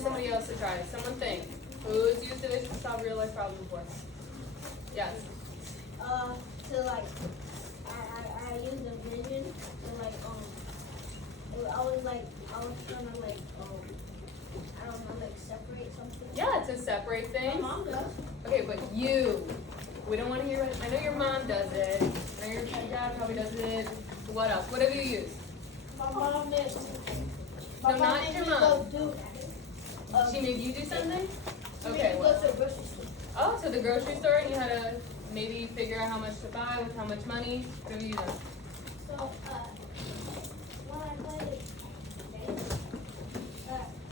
get somebody else to try. Someone think. Who's used division to solve real life problems before? Yes. To like, I use division to like, I was trying to like, I don't know, like separate something. Yeah, to separate things. My mom does. Okay, but you. We don't want to hear it. I know your mom does it. I know your dad probably does it. What else? What have you used? My mom did. No, not your mom. Do, She made you do something? she Okay. made me go to the grocery store. Oh, to the grocery store and you had to maybe figure out how much to buy with how much money. What have you done? So, when I played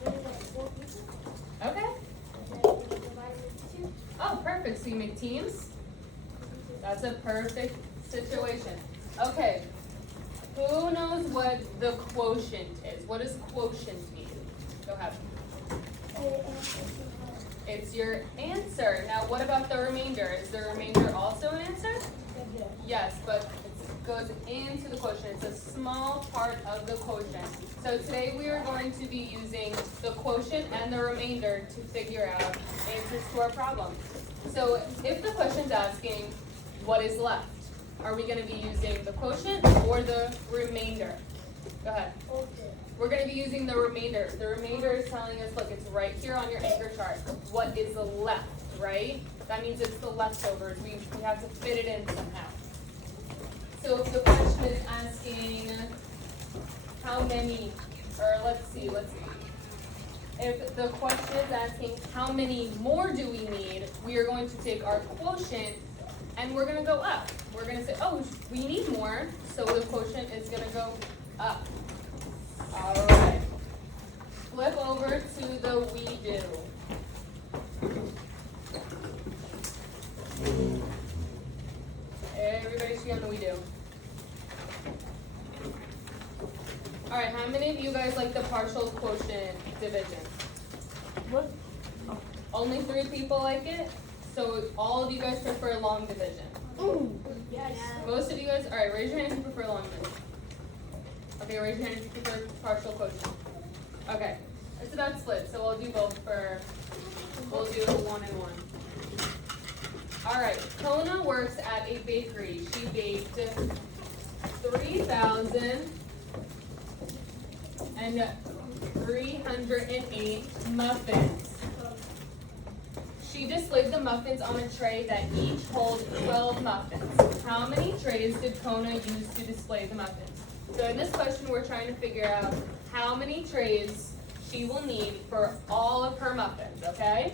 there was like 4 people, Okay. and then we divided into 2. Oh, perfect. So you make teams? That's a perfect situation. Okay. Who knows what the quotient is? What does quotient mean? Go ahead. It's your answer. Now, what about the remainder? Is the remainder also an answer? Yes, but it goes into the quotient. It's a small part of the quotient. So today we are going to be using the quotient and the remainder to figure out answers to our problem. So if the question's asking what is left, are we going to be using the quotient or the remainder? Go ahead. We're going to be using the remainder. The remainder is telling us, look, it's right here on your anchor chart. What is left, right? That means it's the leftovers. We have to fit it in somehow. So if the question is asking how many, or let's see. If the question is asking how many more do we need, we are going to take our quotient and we're going to go up. We're going to say, oh, we need more, so the quotient is going to go up. All right. Flip over to the we do. Everybody see on the we do. All right, how many of you guys like the partial quotient division? What? Only 3 people like it? So all of you guys prefer long division. Yes. Most of you guys, all right, raise your hand if you prefer long division. Okay, raise your hand if you prefer partial quotient. Okay, it's about split, so we'll do both we'll do 1 and 1. All right, Kona works at a bakery. She baked 3,308 muffins. She displayed the muffins on a tray that each holds 12 muffins. How many trays did Kona use to display the muffins? So in this question, we're trying to figure out how many trays she will need for all of her muffins, okay?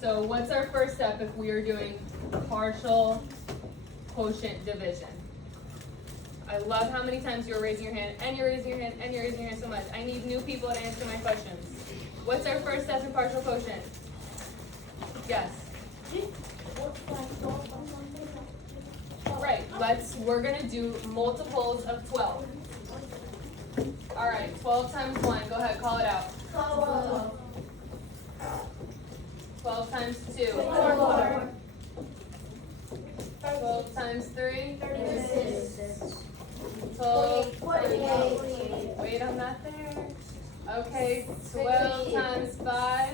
So what's our first step if we are doing partial quotient division? I love how many times you're raising your hand, and you're raising your hand, and you're raising your hand so much. I need new people to answer my questions. What's our first step in partial quotient? Yes. Right, we're gonna do multiples of 12. All right, 12 times 1, go ahead, call it out. 12 times 2. 12 times 3. 12. Wait, I'm not there. Okay, 12 times 5.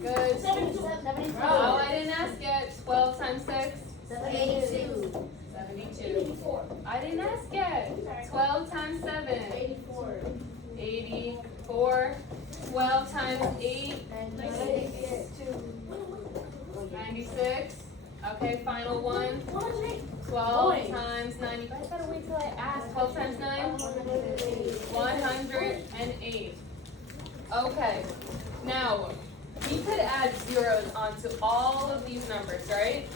Good. Oh, I didn't ask yet. 12 times 6. 72. I didn't ask yet. 12 times 7. 84. 12 times 8. 96. Okay, final one. 12 times 9. You guys gotta wait till I ask. 12 times 9. 108. Okay. Now, we could add zeros onto all of these numbers, right?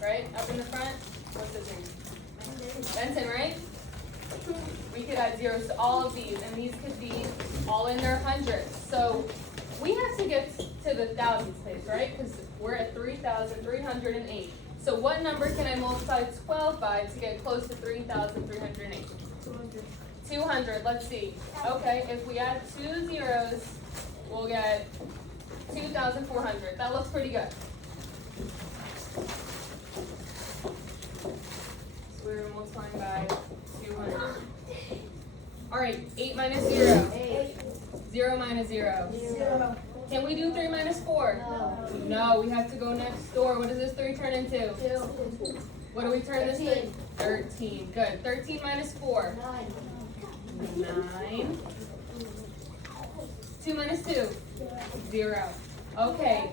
Right? Up in the front? What's his name? Benson, right? We could add zeros to all of these, and these could be all in their hundreds. So we have to get to the thousands place, right? Because we're at 3,308. So what number can I multiply 12 by to get close to 3,308? 200. Let's see. Okay, if we add 2 zeros, we'll get 2,400. That looks pretty good. So we're multiplying by 200. All right, 8 minus 0. 8. minus 0? 0. Can we do 3 minus 4? No, we have to go next door. What does this 3 turn into? 2. What do we turn this to? 13. Good. 13 minus 4? 9. 2 minus 2? 0. Okay.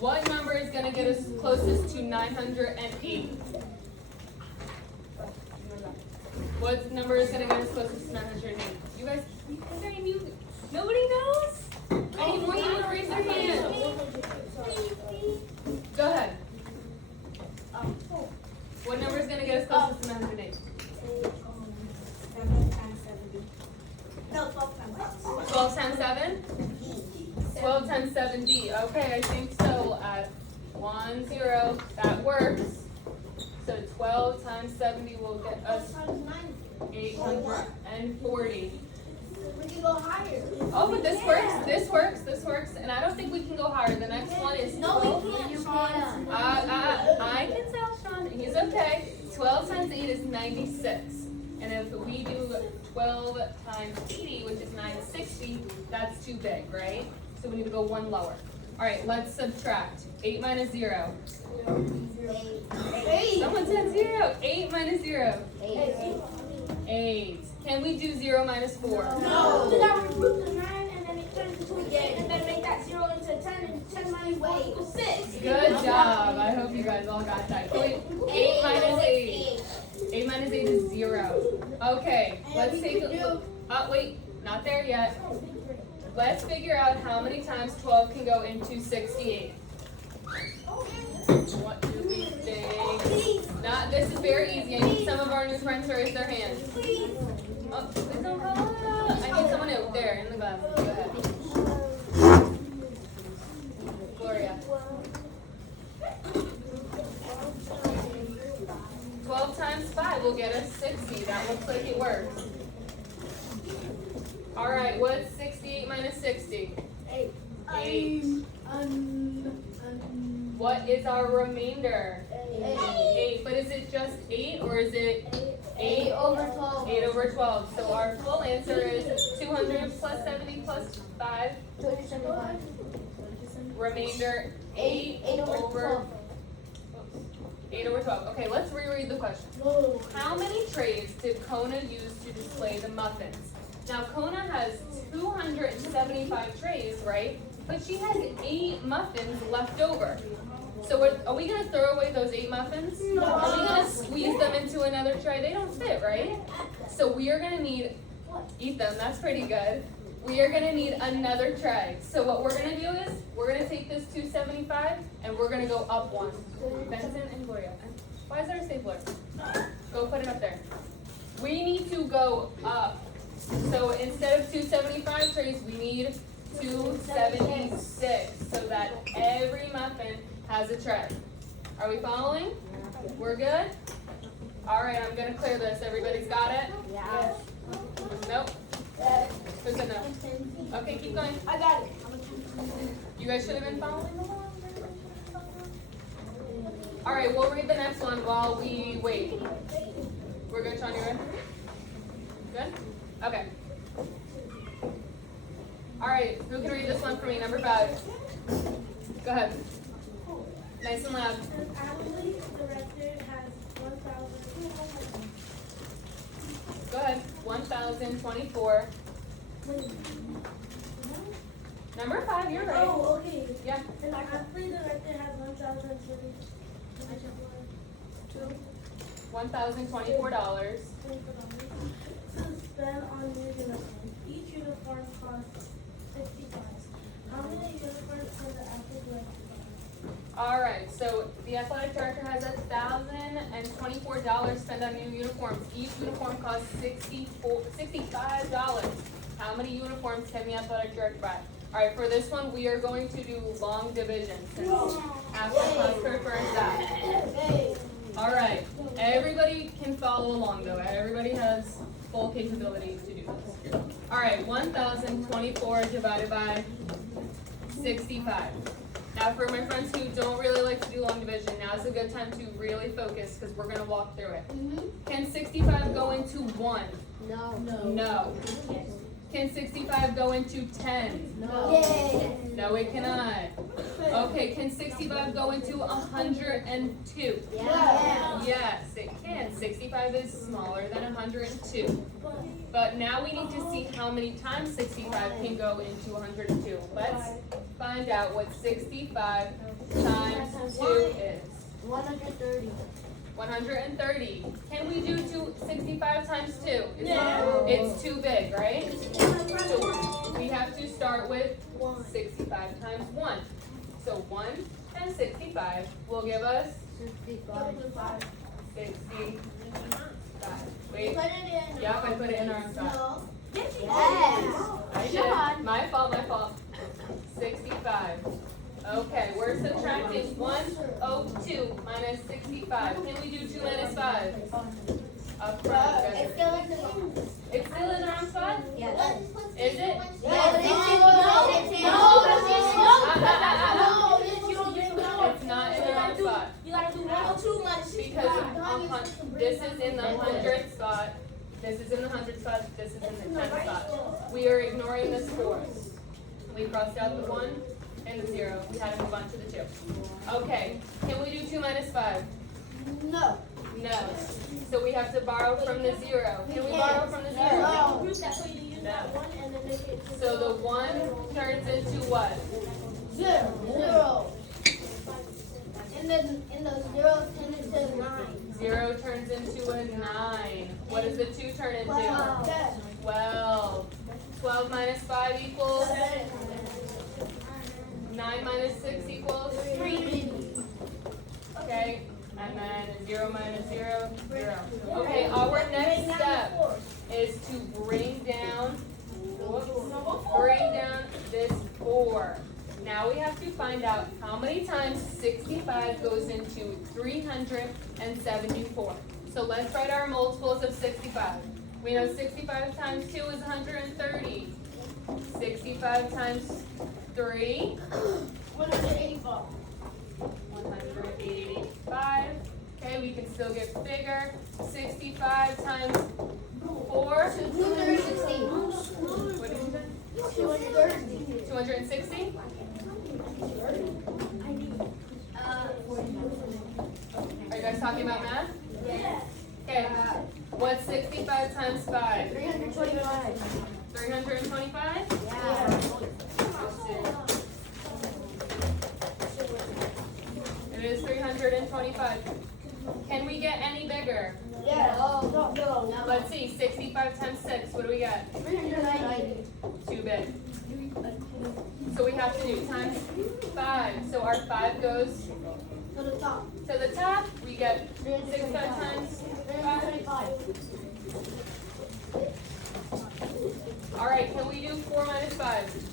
What number is going to get us closest to 908? What number is going to get us closest to 908? You guys are new. Nobody knows? Any more people raise their hand? Go ahead. What number is going to get us closest to 908? 7 times 70. No, 12 times 7. 12 times 7? 12 times 7D. Okay, I think so. 1, 0. That works. So 12 times 70 will get us 840. We can go higher. Oh, but this works. This works. This works. And I don't think we can go higher. The next one is 12. No, we can't, Sean. I can tell Sean. He's okay. 12 times 8 is 96. And if we do 12 times 80, which is 960, that's too big, right? So we need to go one lower. All right, let's subtract. 8 minus 0. 8. Someone said 0. 8 minus 0. 8. 8. Can we do 0 minus 4? No. So now we root the 9 and then it turns into a 8 and then make that 0 into 10 and 10 minus 4 equals 6. Good job. I hope you guys all got that. Wait, 8 minus 8. 8 minus 8 is 0. Okay, let's take a look. Wait, not there yet. Let's figure out how many times 12 can go into 68. What do we think? This is very easy. I need some of our new friends to raise their hands. Oh, please don't fall out. I need someone new. There, in the glass. Go ahead. Gloria. 12 times 5 will get us 60. That looks like it works. All right, what's 68 minus 60? 8. 8. What is our remainder? 8. But is it just 8 or is it 8 over 12. 8 over 12. So our full answer is 200 plus 70 plus 5. 275. Remainder 8 over 8 over 12. Okay, let's reread the question. How many trays did Kona use to display the muffins? Now Kona has 275 trays, right? But she has 8 muffins left over. So are we going to throw away those 8 muffins? No. Are we going to squeeze them into another tray? They don't fit, right? So we are going to need, eat them, that's pretty good. We are going to need another tray. So what we're going to do is, we're going to take this 275 and we're going to go up 1. Benson and Gloria. Why is there a stapler? Go put it up there. We need to go up. So instead of 275 trays, we need 276 so that every muffin has a tray. Are we following? We're good? All right, I'm going to clear this. Everybody's got it? Yeah. Nope. Who said no? Okay, keep going. I got it. You guys should have been following along. All right, we'll read the next one while we wait. We're good, Sean? You ready? Good? Okay. All right, who can read this one for me? Number 5. Go ahead. Nice and loud. An athlete director has 1,000. Go ahead. 1,024. Number 5, you're right. Oh, okay. Yeah. An athlete director has 1,020. $1,024. To spend on new uniforms. Each uniform costs $60. How many uniforms can the athlete director buy? All right, so the athletic director has $1,024 spent on new uniforms. Each uniform costs $65. How many uniforms can the athletic director buy? All right, for this one, we are going to do long division since after class prefers that. All right, everybody can follow along though. Everybody has full capability to do this. All right, 1,024 divided by 65. Now for my friends who don't really like to do long division, now's a good time to really focus because we're going to walk through it. Can 65 go into 1? No. No. Can 65 go into 10? No. Yay. No, it cannot. Okay, can 65 go into 102? Yeah. Yes, it can. 65 is smaller than 102. But now we need to see how many times 65 can go into 102. Let's find out what 65 times 2 is. 130. 130. Can we do 65 times 2? No. It's too big, right? So we have to start with 65 times 1. So 1 and 65 will give us 65. Wait. Yep, I put it in our spot. Yes. I did. My fault. 65. Okay, we're subtracting 102 minus 65. Can we do 2 minus 5? Up front. It's still in the It's still in the wrong spot? Yes. Is it? It's not in the wrong spot. You gotta do 102 minus 65. Because this is in the 100 spot. This is in the 100 spot. This is in the 10 spot. We are ignoring the scores. We crossed out the 1 and the 0. We had to move on to the 2. Okay. Can we do 2 minus 5? No. No. So we have to borrow from the 0. Can we borrow from the 0? No. No. So the 1 turns into what? 0. And the 0 turns into 9. 0 turns into a 9. What does the 2 turn into? 12. 12 minus 5 equals? 9 minus 6 equals? 3. Okay. And then 0 minus 0, 0. Okay, our next step is to bring down this 4. Now we have to find out how many times 65 goes into 374. So let's write our multiples of 65. We know 65 times 2 is 130. 65 times 3, 185. 185. Okay, we can still get bigger. 65 times 4. 260. What did you say? 230. 260? Are you guys talking about math? Yeah. Okay. What's 65 times 5? 325. 325? Yeah. It is 325. Can we get any bigger? Yeah. No. Let's see. 65 times 6. What do we get? 390. Too big. So we have to do times 5. So our 5 goes To the top. to the top. We get 65 times 5. 325. All right. Can we do 4 minus 5?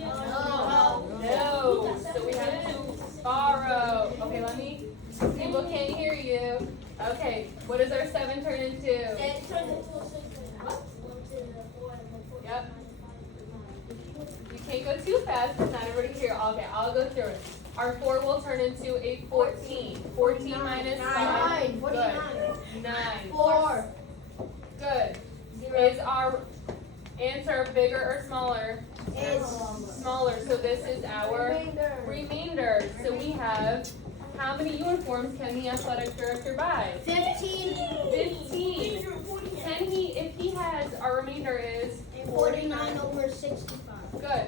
No. No. So we have to borrow. Okay, let me. People can't hear you. Okay. What does our 7 turn into? It turns into a 6. Yep. You can't go too fast because not everybody here. Okay, I'll go through it. Our 4 will turn into a 14. 14 minus 5. 9. Good. 9. 4. Good. Is our answer bigger or smaller? Is Smaller. So this is our remainder. So we have, how many uniforms can the athletic director buy? 15. 15. Can he, if he has, our remainder is 49 over 65. good.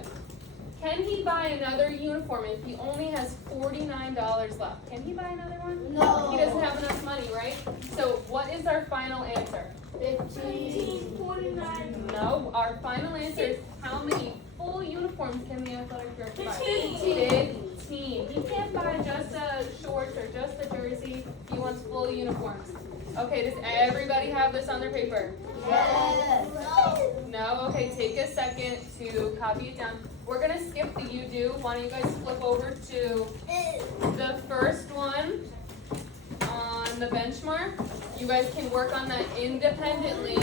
Can he buy another uniform if he only has $49 left? Can he buy another one? No. He doesn't have enough money, right? So what is our final answer? 15. 49. No, our final answer is how many full uniforms can the athletic director buy? 15. 15. He can't buy just a shorts or just a jersey. He wants full uniforms. Okay, does everybody have this on their paper? Yes. No? Okay, take a second to copy it down. We're going to skip the you do. Why don't you guys flip over to the first one on the benchmark. You guys can work on that independently.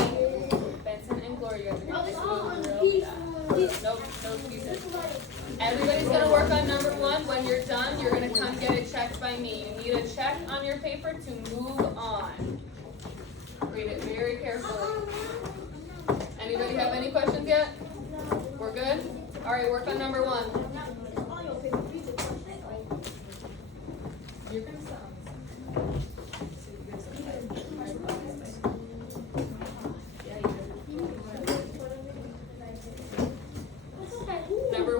Benson and Gloria, you guys are going to just move real fast. Nope, no excuses. Everybody's going to work on number 1. When you're done, you're going to come get it checked by me. You need a check on your paper to move on. Read it very carefully. Anybody have any questions yet? We're good? All right, work on number one.